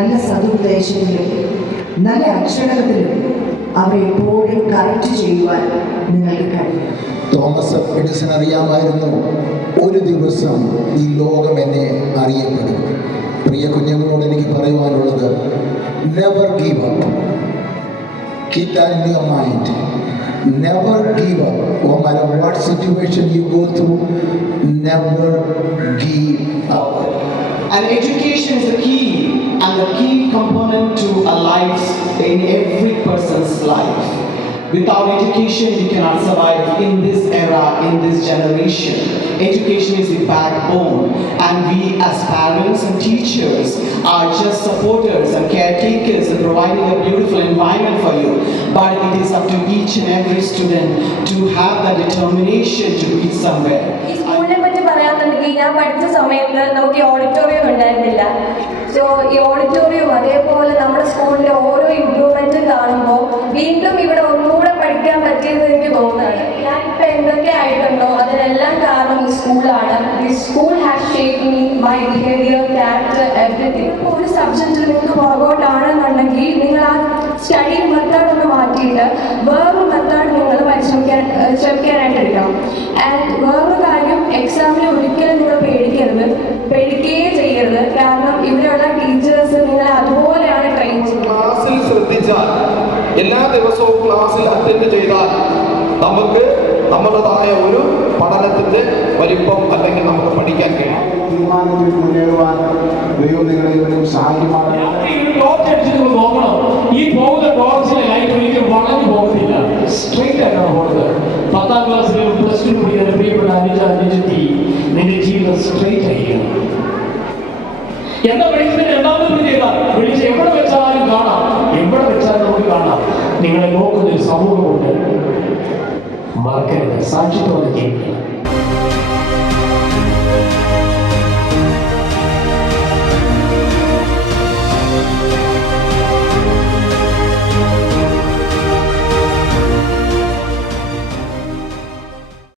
നല്ല സതുപദേശത്തിലും നല്ല അക്ഷരത്തിലും അവരെ എപ്പോഴും കറക്റ്റ് ചെയ്യുവാൻ നിങ്ങൾക്ക് കഴിയും. തോമസ് എഡിസൺ അറിയാമായിരുന്നു, ഒരു ദിവസം ഈ ലോകം എന്നെ അറിയപ്പെടും. പ്രിയ കുഞ്ഞുങ്ങളോട് എനിക്ക് പറയുവാനുള്ളത്, never give up. Keep that in your mind. Never give up. No matter what situation you go through, never give up. And education is the key and the key component to a life in every person's life. Without education, we cannot survive in this era, in this generation. Education is the backbone, and we as parents and teachers are just supporters and caretakers and providing a beautiful environment for you. But it is up to each and every student to have the determination to reach somewhere. ഈ സ്കൂളിനെ പറ്റി പറയാന്നുണ്ടെങ്കിൽ, ഞാൻ പഠിച്ച സമയത്ത് നമുക്ക് ഈ auditorium ഉണ്ടായിരുന്നില്ല. So ഈ ഓഡിറ്റോറിയം അതേപോലെ നമ്മുടെ സ്കൂളിന്റെ ഓരോ ഇംപ്രൂവ്മെന്റും കാണുമ്പോൾ വീണ്ടും ഇവിടെ ഒന്നുകൂടെ പഠിക്കാൻ പറ്റിയെന്ന് എനിക്ക് തോന്നുന്നത്. ഞാൻ ഇപ്പം എന്തൊക്കെ ആയിട്ടുണ്ടോ അതിനെല്ലാം കാരണം ഈ സ്കൂളാണ്. ഈ school has shaped me, my behaviour, character, everything. ഒരു സബ്ജക്റ്റിൽ നിങ്ങൾക്ക് പുറകോട്ടാണെന്നുണ്ടെങ്കിൽ നിങ്ങൾ ആ സ്റ്റഡി മെത്തേഡ് ഒന്ന് മാറ്റിയിട്ട് വേറൊരു മെത്തേഡ് നിങ്ങൾ ശ്രമിക്കാനായിട്ട് എടുക്കണം. ആൻഡ് വേറൊരു കാര്യം, എക്സാമിന് ഒരിക്കലും നിങ്ങൾ പേടിക്കുകയേ ചെയ്യരുത്. കാരണം ഇവിടെയുള്ള ടീച്ചേഴ്സ് നിങ്ങളെ അതുപോലെയാണ് ട്രെയിൻ ചെയ്യുന്നത്. ക്ലാസ്സിൽ ശ്രദ്ധിച്ചാൽ, എല്ലാ ദിവസവും ക്ലാസ്സിൽ അറ്റൻഡ് ചെയ്താൽ നമുക്ക് നമ്മുടേതായ ഒരു പഠനത്തിന്റെ വലിപ്പം അല്ലെങ്കിൽ നമുക്ക് പഠിക്കാൻ കഴിയും. തീരുമാനത്തിൽ മുന്നേറുവാൻ ദൈവം നിങ്ങളെ സഹായിക്കുമാണ്. നോക്കണം, ഈ പോകുന്ന ടോർച്ചിലെ ലൈറ്റ് ഒരിക്കലും വളഞ്ഞു പോകുന്നില്ല, സ്ട്രെയിറ്റ് ആയിട്ടാണ് പോകുന്നത്. 10ാം ക്ലാസ്സിലും പ്ലസ് ടു പഠിക്കുന്ന പ്രിയപ്പെട്ട അനുജത്തി, നിന്റെ ജീവിതം സ്ട്രെയിറ്റ് ആയിരിക്കണം. എന്താ പഠിച്ചത്? രണ്ടാമത് വിളിച്ച് എവിടെ വെച്ചാലും കാണാം, എവിടെ വെച്ചാലും നമുക്ക് കാണാം. നിങ്ങളെ നോക്കുന്നൊരു സമൂഹമുണ്ട്, മറക്കരുത്. സാക്ഷിത്വം ജീവിക്കണം.